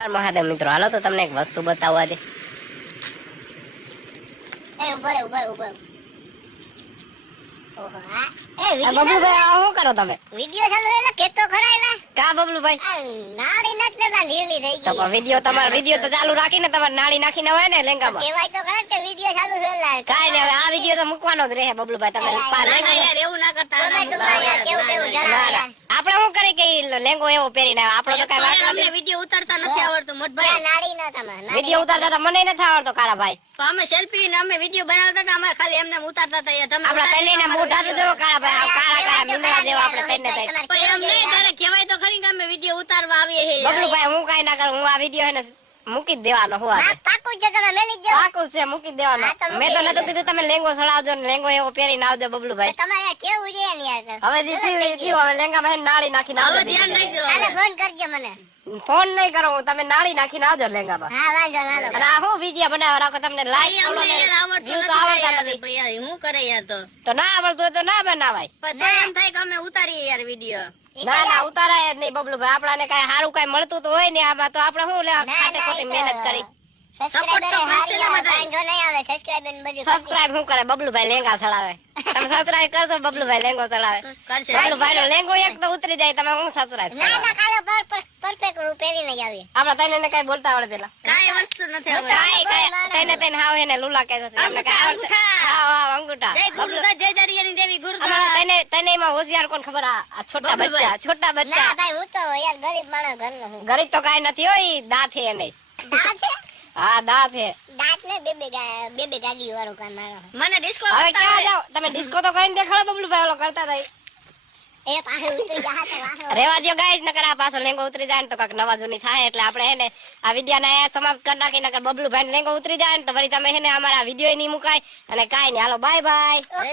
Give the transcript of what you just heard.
મહાદેવ મિત્રો, હાલો તો તમને એક વસ્તુ બતાવવા દે. બબલુભાઈ આ શું કરો તમે? વિડિયો ચાલુ છે કે તો ખરાયલા કા બબલુભાઈ? નાડી નટલા લીલી થઈ તો ગઈ. પણ વિડિયો તમારો વિડિયો તો ચાલુ રાખીને તમારે નાળી નાખીને હોય ને લેંગામાં. કેવાય તો ખરા કે વિડિયો ચાલુ છે લા. કાઈ ને હવે આ વિડિયો તો મૂકવાનો જ રહે બબલુભાઈ. તમે યાર એવું ના કરતા કેવું કેવું જરા આપણે શું કરી કે લેંગો એવો પહેરીને આપણો તો કઈ વાત અમને વિડિયો ઉતારતા નથી આવડતું મોટભાઈ. નાડી ન તમાર વિડિયો ઉતારતા તો મને નથી આવડતો કારા ભાઈ. તો અમે સેલ્ફી ને અમે વિડિયો બનાવતા હતા, અમે ખાલી એમને ઉતારતા હતા. તમે આપડા તઈને મોઢા તો દેવો કારા ભાઈ, કારા કારા મીંદડા દેવો આપણે તઈને તઈ. પણ એમ નહીં, તારે કહેવાય તો ખરી કે અમે વિડિયો ઉતારવા આવીએ છે. બબલુભાઈ હું કાઈ ના કરું, હું આ વિડિયો એને મૂકી જ દેવાનો હું આજે. પાકું છે તમે મેલી જ પાકું છે, મૂકી જ દેવાનો. મેં તો નતું કીધું તમે લેંગો સડાવજો ને લેંગો એવો પહેરીને આવજો બબલુભાઈ. તમારે કેવું છે ને યાર. હવે જીતી હવે લેંગામાં હે નાળી નાખીને હવે આવજો. ધ્યાન રાખજો. હાલે ફોન કરજો મને. ફોન નહીં કરો, તમે નાળી નાખીને આવજો લેંગામાં. હા વાંધો ના અને આ હું વિડિયો બનાવવા રાખો, તમને લાઈક ભાઈ, ફોલો અમને ને યાર આવડતું વ્યૂ તો નથી આવડતા યાર. નથી. ભાઈ યાર, હું કરે યાર તો ના આવડતું હોય તો ના બનાવાય. પણ તો એમ થાય કે અમે ઉતારીએ યાર વિડિયો. ના ના ઉતારાય જ નહીં બબલુભાઈ. આપણાને કઈ સારું કઈ મળતું તો હોય ને આમાં, તો આપણે શું લેવા ખાતે ખોટી મહેનત કરી. સબસ્ક્રાઇબર હારી આવે વાંધો નહીં આવે. સબસ્ક્રાઇબર ને બધું સબસ્ક્રાઇબ શું કરે બબલુભાઈ લેંગા ચડાવે. તમે સબસ્ક્રાઇબ કરશો બબલુભાઈ લેંગો ચડાવે. કરશે. બબલુભાઈ નો લેંગો એક તો ઉતરી જાય, તમે હું સબસ્ક્રાઇબ ના કરો. ના કાલો પરફેક્ટ રૂપ પહેરીને જ આવી. આપડા તઈને કઈ બોલતા આવડે પેલા કાંઈ વસ્તુ નથી આવડતું. કાઈ તઈને હાવ એને લુલા કહે છે. તમને કઈ આવડે? હા હા અંગૂઠા. જય ગુરુદા, જય દરિયાની દેવી ગુરુદા. અમારા તઈને એમાં હોશિયાર કોણ ખબર? આ છોટા બચ્ચા, છોટા ના બચ્ચા. ભાઈ હું તો યાર ગરીબ માણસ ઘરનો છું. ગરીબ તો કઈ નથી હોય, દાંત હે નહીં. દાંત છે? હા દાંત હે. દાંત ને બે ગાડી વાળું કામ મારો. મને ડિસ્કો હવે ક્યાં જાવ તમે? ડિસ્કો તો કરીને દેખાડો બબલુભાઈ, ઓલો કરતા હતા. એ પાસે ઉતરી જા તો વાહો. રેવા દો ગાઈસ, નકર આ પાછો લેંગો ઉતરી જાય ને તો કાક નવા જૂની થાય. એટલે આપણે હે ને આ વિડિયાને અહીંયા સમાપ્ત કરી નાખી. નકર બબલુભાઈ લેંગો ઉતરી જાય ને તો વળી તમે હે ને અમારા વિડિયો નહીં મુકાય. અને કાઈ નહીં, હાલો બાય બાય.